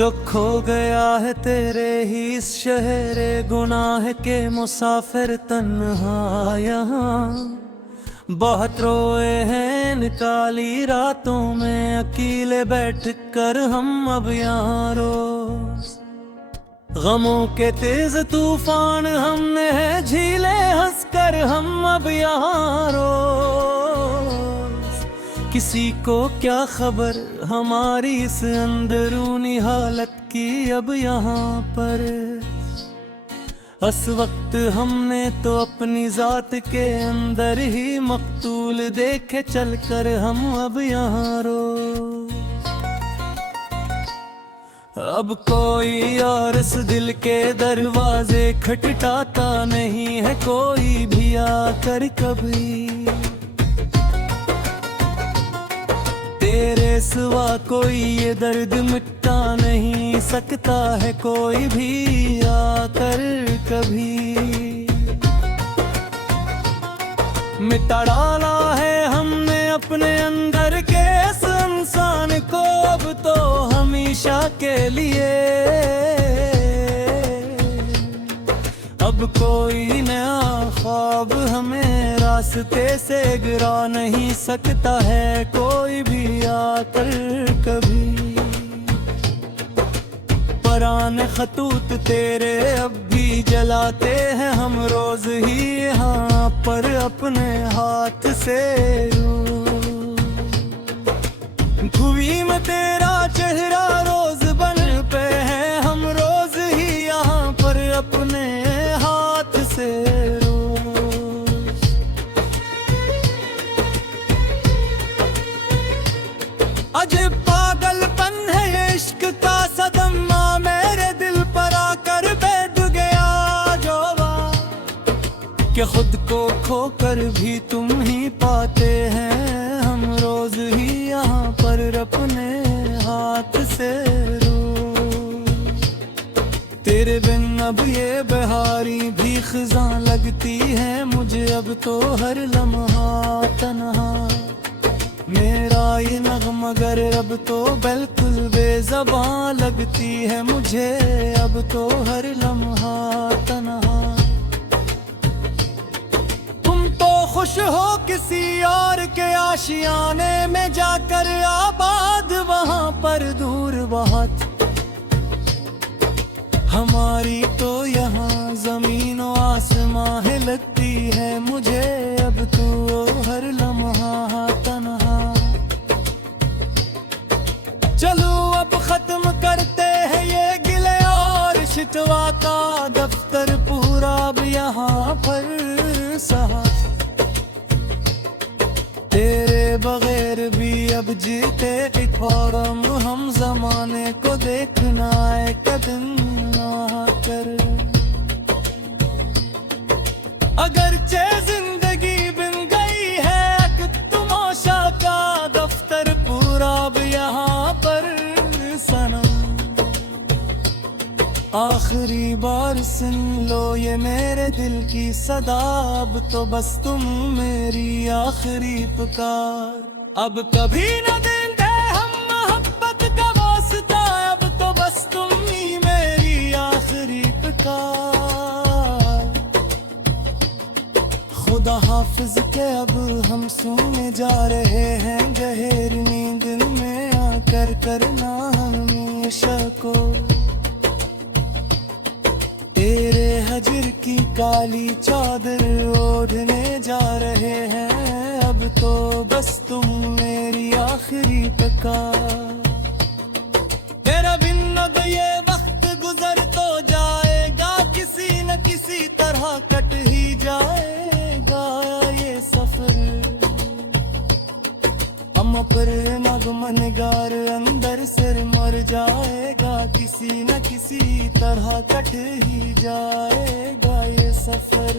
जो खो गया है तेरे ही इस शहरे गुनाह के मुसाफिर तन्हा यहाँ। बहुत रोए हैं इन काली रातों में अकेले बैठ कर हम अब यहाँ रोज। गमों के तेज तूफान हमने है झीले हंस कर हम अब यहाँ रोज। किसी को क्या खबर हमारी इस अंदरूनी हालत की अब यहाँ पर। इस वक्त हमने तो अपनी जात के अंदर ही मकतूल देखे चल कर हम अब यहाँ रोज। अब कोई और इस दिल के दरवाजे खटखटाता नहीं है कोई भी आकर कभी। तेरे सिवा कोई ये दर्द मिटा नहीं सकता है कोई भी आकर कभी। मिटा डाला है हमने अपने अंदर के इस इंसान को अब तो हमेशा के लिए। अब कोई नया ख्वाब हमें रास्ते से गिरा नहीं सकता है कोई भी आकर कभी। पराने खतूत तेरे अब भी जलाते हैं हम रोज ही यहाँ पर अपने हाथ से। धुएं में तेरा चेहरा रोज बन पे है हम रोज ही यहाँ पर अपने हाथ से रोज। अजब पागलपन है ये इश्क का सदमा मेरे दिल पर आकर बैठ गया जो कि खुद को खोकर भी तुम ही पाते हैं हम रोज ही यहाँ पर अपने हाथ से रोज। तेरे बिन अब ये बहारी भी खिज़ां लगती है मुझे अब तो हर लम्हा तन्हा। मेरा ये नग़्मा गर अब तो बिल्कुल बेज़बां लगती है मुझे अब तो हर लम्हा तन्हा। तुम तो खुश हो किसी और के आशियाने में जाकर आबाद वहां पर दूर बहुत। हमारी तो यहाँ जमीन और आसमां है लगती है मुझे अब तो हर लम्हा तन्हा। चलो अब खत्म करते हैं ये गिले और शिकवा का दफ्तर पूरा अब यहाँ पर सहा। तेरे बगैर भी अब जीते एक ख्वाब हम जमाने को देखना एक दिन आकर। अगरचे जिंदगी बिन गई है एक तमाशा का दफ्तर पूरा अब यहाँ पर सनम। आखिरी बार सुन लो ये मेरे दिल की सदा अब तो बस तुम मेरी आखिरी पुकार। अब कभी न देंगे हम मोहब्बत का वास्ता अब तो बस तुम ही मेरी आखिरी पुकार। खुदा हाफिज के अब हम सोने जा रहे हैं गहरी नींद में आकर करना हमेशा को। तेरे हजर की काली चादर ओढ़ने जा रहे हैं अब तो बस तुम मेरी आखिरी पुकार। तेरा बिन अब ये वक्त गुजर तो जाएगा किसी न किसी तरह कट ही जाएगा ये सफर। हम पर नग़्मा निगार अंदर सिर मर जाएगा किसी न किसी तरह कट ही जाएगा ये सफर।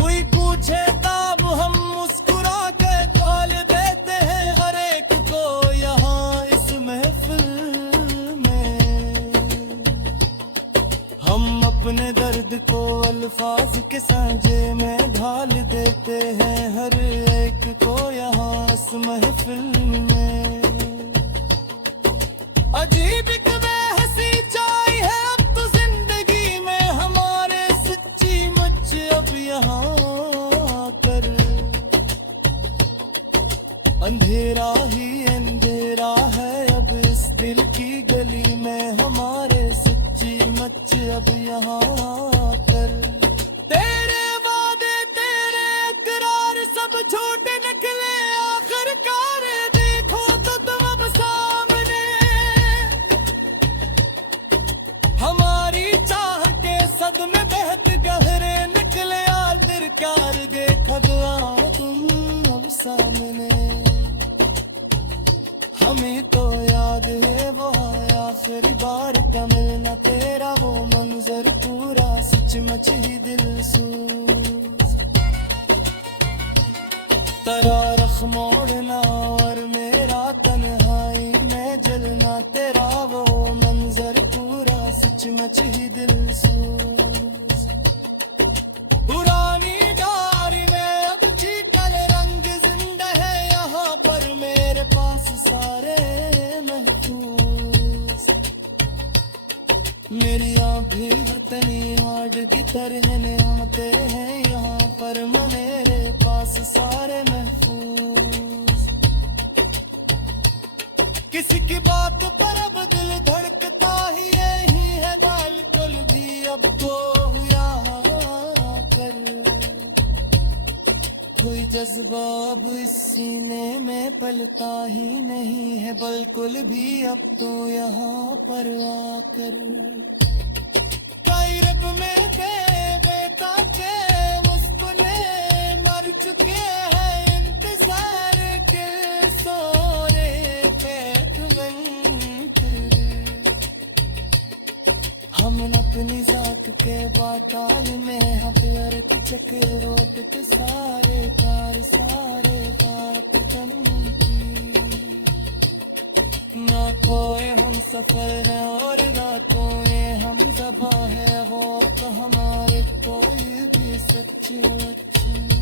कोई पूछे तब हम मुस्कुरा के बोल देते हैं हर एक को यहाँ इस महफिल में। हम अपने दर्द को अल्फाज के सांझे में ढाल देते हैं हर एक तो याद है वो आखिरी बार का मिलना तेरा, वो मंजर पूरा सचमुच ही दिल सूज। तेरा रख मोड़ना और मेरा तन्हाई में जलना, तेरा वो मंजर पूरा सचमुच ही दिल सूज। पुरानी डायरी में अब चीकल रंग जिंदा है यहाँ पर, मेरे पास सारे महफूज। मेरी भी वतनी हार्ड की तरह आते हैं यहाँ पर, मेरे पास सारे महफूज। किसी की बात पर अब दिल धड़कता ही यही है, बिल्कुल भी अब तो यहाँ कर। कोई जज्बा अब इस सीने में पलता ही नहीं है, बिल्कुल भी अब तो यहाँ पर आकर। कायरब में बेता के मुस्कुने मर चुके हैं इंतजार के सोरे हम अपनी जात के बाताल में हम प्यार के चक्रोट के सारे पार सारे बात ना कोई हम सफर है और रातों में हम ज़बा है, वो तो हमारे कोई भी सच्ची अच्छी